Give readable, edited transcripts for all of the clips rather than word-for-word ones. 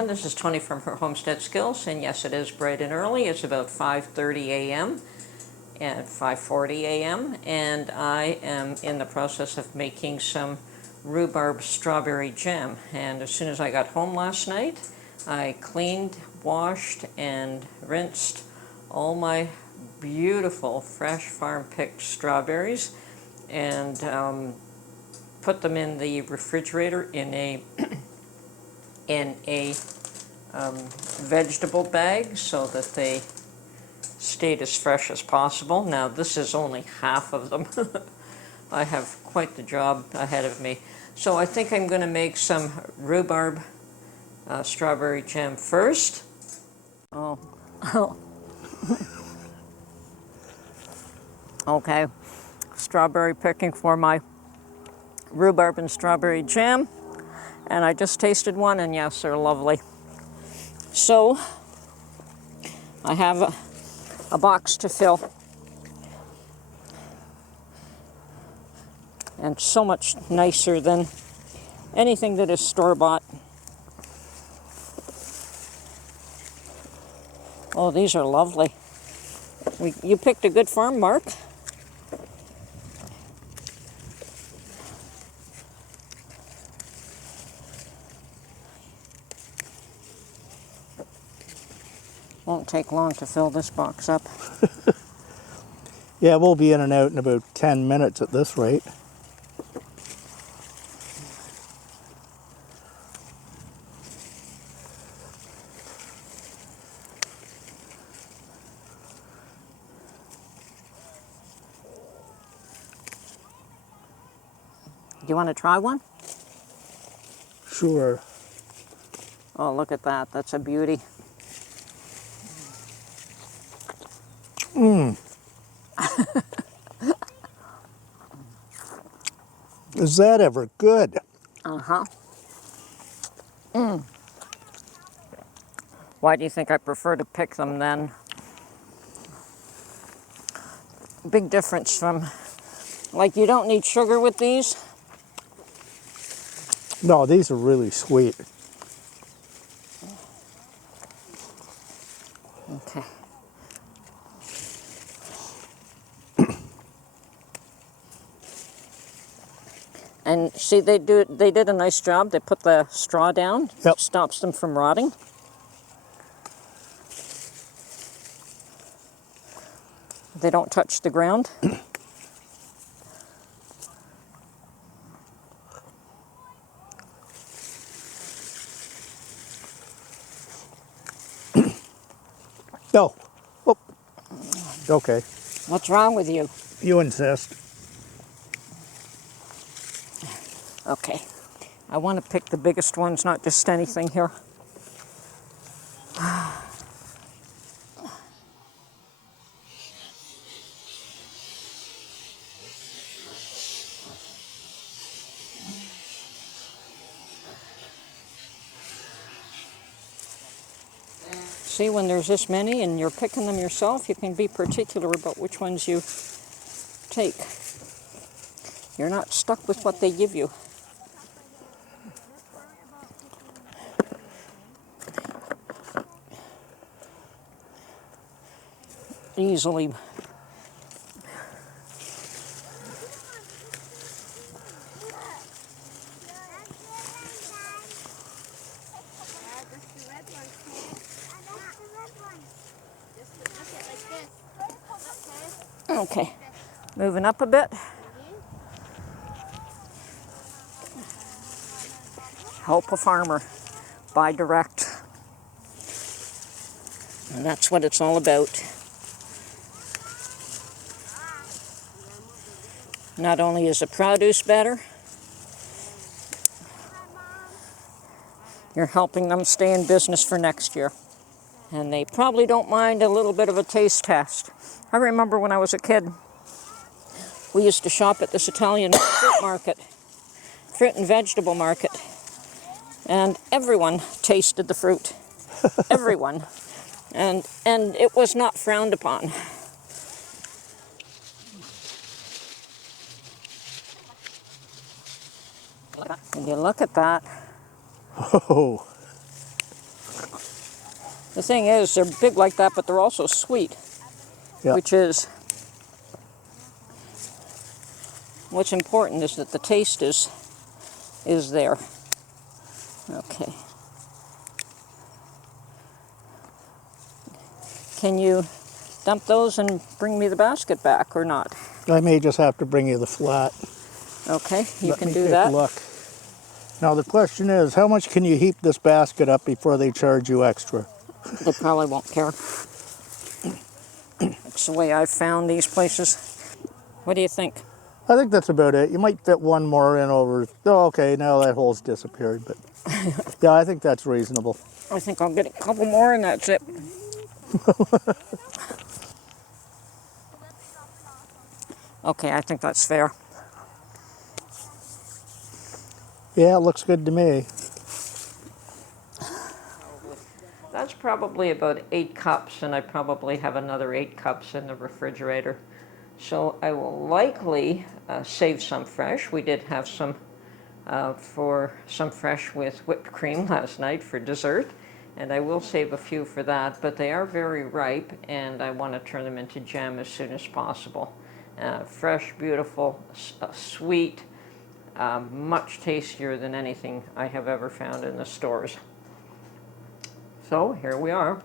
everyone. This is Tony from her Homestead Skills, and yes, it is bright and early. It's about 5:30 a.m. and 5:40 a.m. and I am in the process of making some rhubarb strawberry jam. And as soon as I got home last night, I cleaned, washed, and rinsed all my beautiful fresh farm-picked strawberries and put them in the refrigerator in a vegetable bag so that they stayed as fresh as possible. Now this is only half of them. I have quite the job ahead of me. So I think I'm going to make some rhubarb strawberry jam first. Oh. Okay, strawberry picking for my rhubarb and strawberry jam. And I just tasted one, and yes, they're lovely. So I have a box to fill. And so much nicer than anything that is store-bought. Oh, these are lovely. You picked a good farm, Mark. Won't take long to fill this box up. Yeah, we'll be in and out in about 10 minutes at this rate. Do you want to try one? Sure. Oh, look at that. That's a beauty. Is that ever good? Uh-huh. Why do you think I prefer to pick them then? Big difference from, like, you don't need sugar with these. No, these are really sweet. Okay. And see, they did a nice job. They put the straw down. Yep. Stops them from rotting. They don't touch the ground. No. Oh. Okay. What's wrong with you? You insist. Okay. I want to pick the biggest ones, not just anything here. See, when there's this many and you're picking them yourself, you can be particular about which ones you take. You're not stuck with what they give you. Easily. Okay, moving up a bit. Help a farmer, buy direct. And that's what it's all about. Not only is the produce better, you're helping them stay in business for next year. And they probably don't mind a little bit of a taste test. I remember when I was a kid, we used to shop at this Italian fruit and vegetable market. And everyone tasted the fruit. Everyone. And it was not frowned upon. And you look at that. Oh. The thing is, they're big like that, but they're also sweet, Yeah. which is what's important is that the taste is there. Okay. Can you dump those and bring me the basket back or not? I may just have to bring you the flat. Okay, you Let can me do take that. a look. Now the question is, how much can you heap this basket up before they charge you extra? They probably won't care. That's the way I've found these places. What do you think? I think that's about it. You might fit one more in over. Oh, okay, now that hole's disappeared, but yeah, I think that's reasonable. I think I'll get a couple more and that's it. Okay, I think that's fair. Yeah, it looks good to me. That's probably about 8 cups, and I probably have another 8 cups in the refrigerator. So I will likely save some fresh. We did have some fresh with whipped cream last night for dessert, and I will save a few for that, but they are very ripe, and I want to turn them into jam as soon as possible. Fresh, beautiful, sweet, much tastier than anything I have ever found in the stores. So here we are. I'm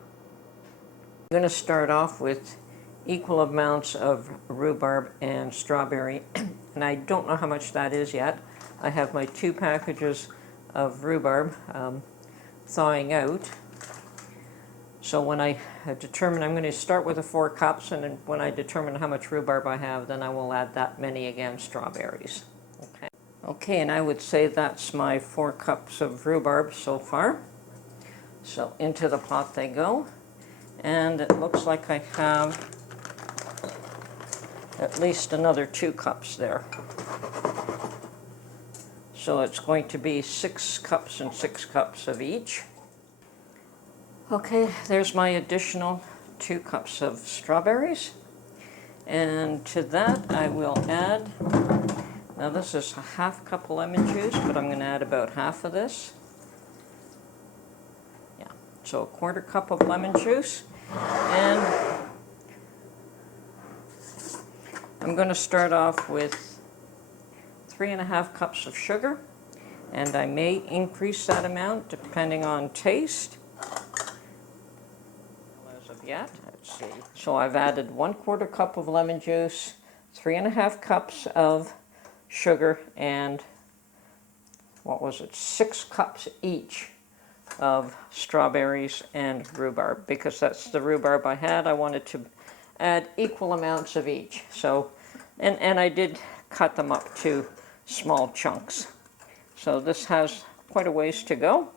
going to start off with equal amounts of rhubarb and strawberry, and I don't know how much that is yet. I have my 2 packages of rhubarb thawing out. So when I determine, I'm going to start with the 4 cups, and then when I determine how much rhubarb I have, then I will add that many again strawberries. Okay. Okay, and I would say that's my 4 cups of rhubarb so far. So into the pot they go, and it looks like I have at least another 2 cups there. So it's going to be 6 cups and 6 cups of each. Okay, there's my additional 2 cups of strawberries. And to that I will add, now this is a half cup of lemon juice, but I'm going to add about half of this. Yeah, so a 1/4 cup of lemon juice. And I'm going to start off with 3½ cups of sugar, and I may increase that amount depending on taste. As of yet, let's see. So I've added 1/4 cup of lemon juice, 3½ cups of sugar, and what was it, 6 cups each of strawberries and rhubarb. Because that's the rhubarb I had, I wanted to add equal amounts of each. So, and I did cut them up to small chunks. So this has quite a ways to go.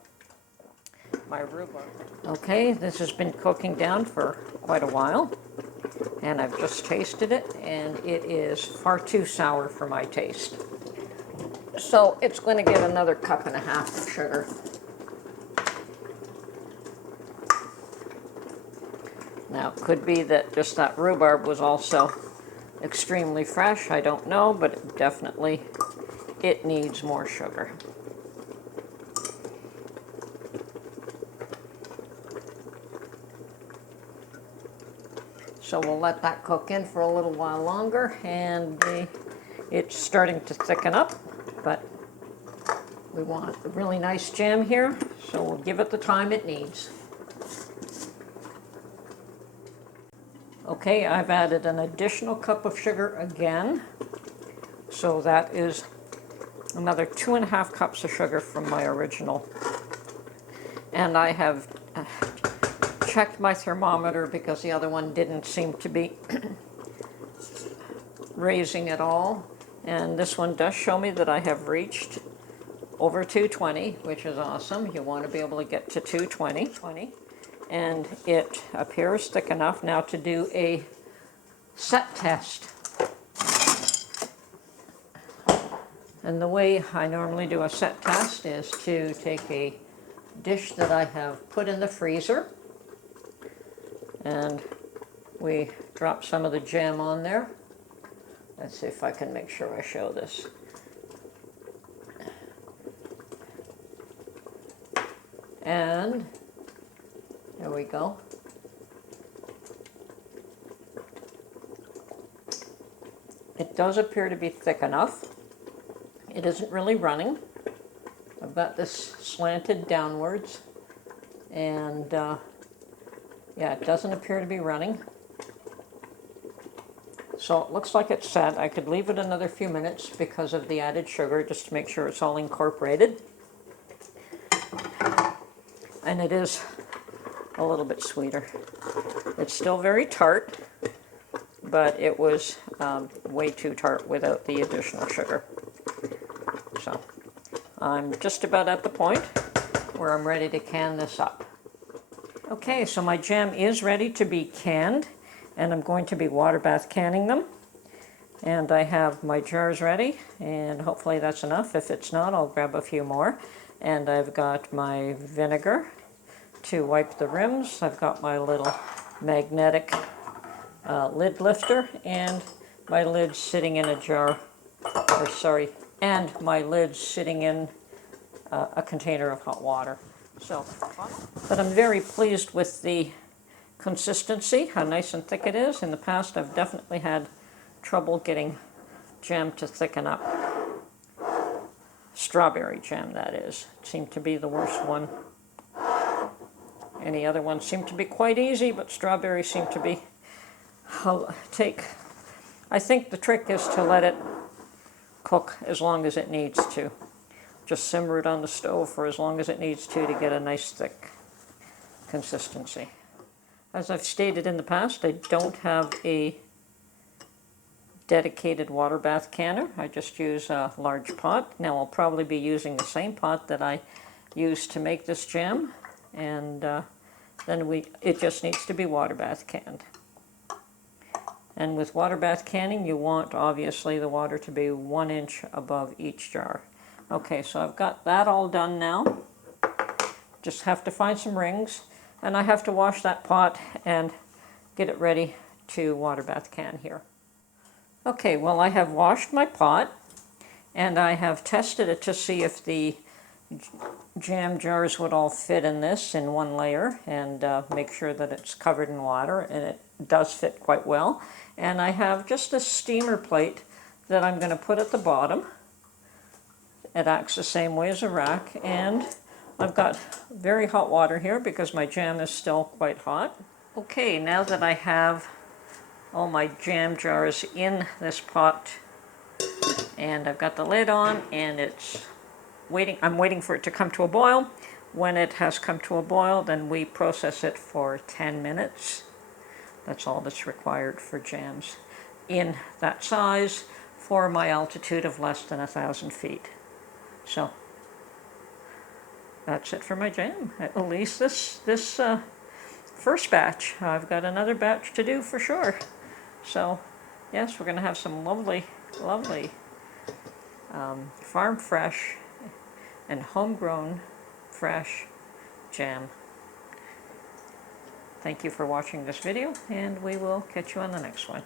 My rhubarb. Okay, this has been cooking down for quite a while, and I've just tasted it, and it is far too sour for my taste. So it's going to get another 1½ cups of sugar. Now, it could be that just that rhubarb was also extremely fresh. I don't know, but definitely it needs more sugar. So we'll let that cook in for a little while longer, and it's starting to thicken up, but we want a really nice jam here, so we'll give it the time it needs. Okay, I've added an additional cup of sugar again, so that is another 2½ cups of sugar from my original. And I have checked my thermometer because the other one didn't seem to be raising at all. And this one does show me that I have reached over 220, which is awesome. You want to be able to get to 220. And it appears thick enough now to do a set test. And the way I normally do a set test is to take a dish that I have put in the freezer, and we drop some of the jam on there. Let's see if I can make sure I show this. And There we go. It does appear to be thick enough. It isn't really running. I've got this slanted downwards, and yeah, it doesn't appear to be running. So it looks like it's set. I could leave it another few minutes because of the added sugar, just to make sure it's all incorporated. And it is a little bit sweeter. It's still very tart, but it was way too tart without the additional sugar. So I'm just about at the point where I'm ready to can this up. Okay, so my jam is ready to be canned, and I'm going to be water bath canning them. And I have my jars ready, and hopefully that's enough. If it's not, I'll grab a few more. And I've got my vinegar to wipe the rims. I've got my little magnetic lid lifter, and my lid sitting in a jar, and my lid sitting in a container of hot water. So, but I'm very pleased with the consistency, how nice and thick it is. In the past, I've definitely had trouble getting jam to thicken up. Strawberry jam, that is. It seemed to be the worst one. Any other ones seem to be quite easy, but strawberry seem to be I think the trick is to let it cook as long as it needs to. Just simmer it on the stove for as long as it needs to get a nice thick consistency. As I've stated in the past, I don't have a dedicated water bath canner. I just use a large pot. Now I'll probably be using the same pot that I used to make this jam, and then it just needs to be water bath canned. And with water bath canning, you want obviously the water to be 1 inch above each jar. Okay, so I've got that all done now. Just have to find some rings, and I have to wash that pot and get it ready to water bath can here. Okay, well, I have washed my pot, and I have tested it to see if the jam jars would all fit in this in one layer, and make sure that it's covered in water, and it does fit quite well. And I have just a steamer plate that I'm going to put at the bottom. It acts the same way as a rack, and I've got very hot water here because my jam is still quite hot. Okay, now that I have all my jam jars in this pot, and I've got the lid on, and it's waiting. I'm waiting for it to come to a boil. When it has come to a boil, then we process it for 10 minutes. That's all that's required for jams in that size for my altitude of less than 1,000 feet. So that's it for my jam, at least this first batch. I've got another batch to do for sure. So yes, we're going to have some lovely farm fresh and homegrown fresh jam. Thank you for watching this video, and we will catch you on the next one.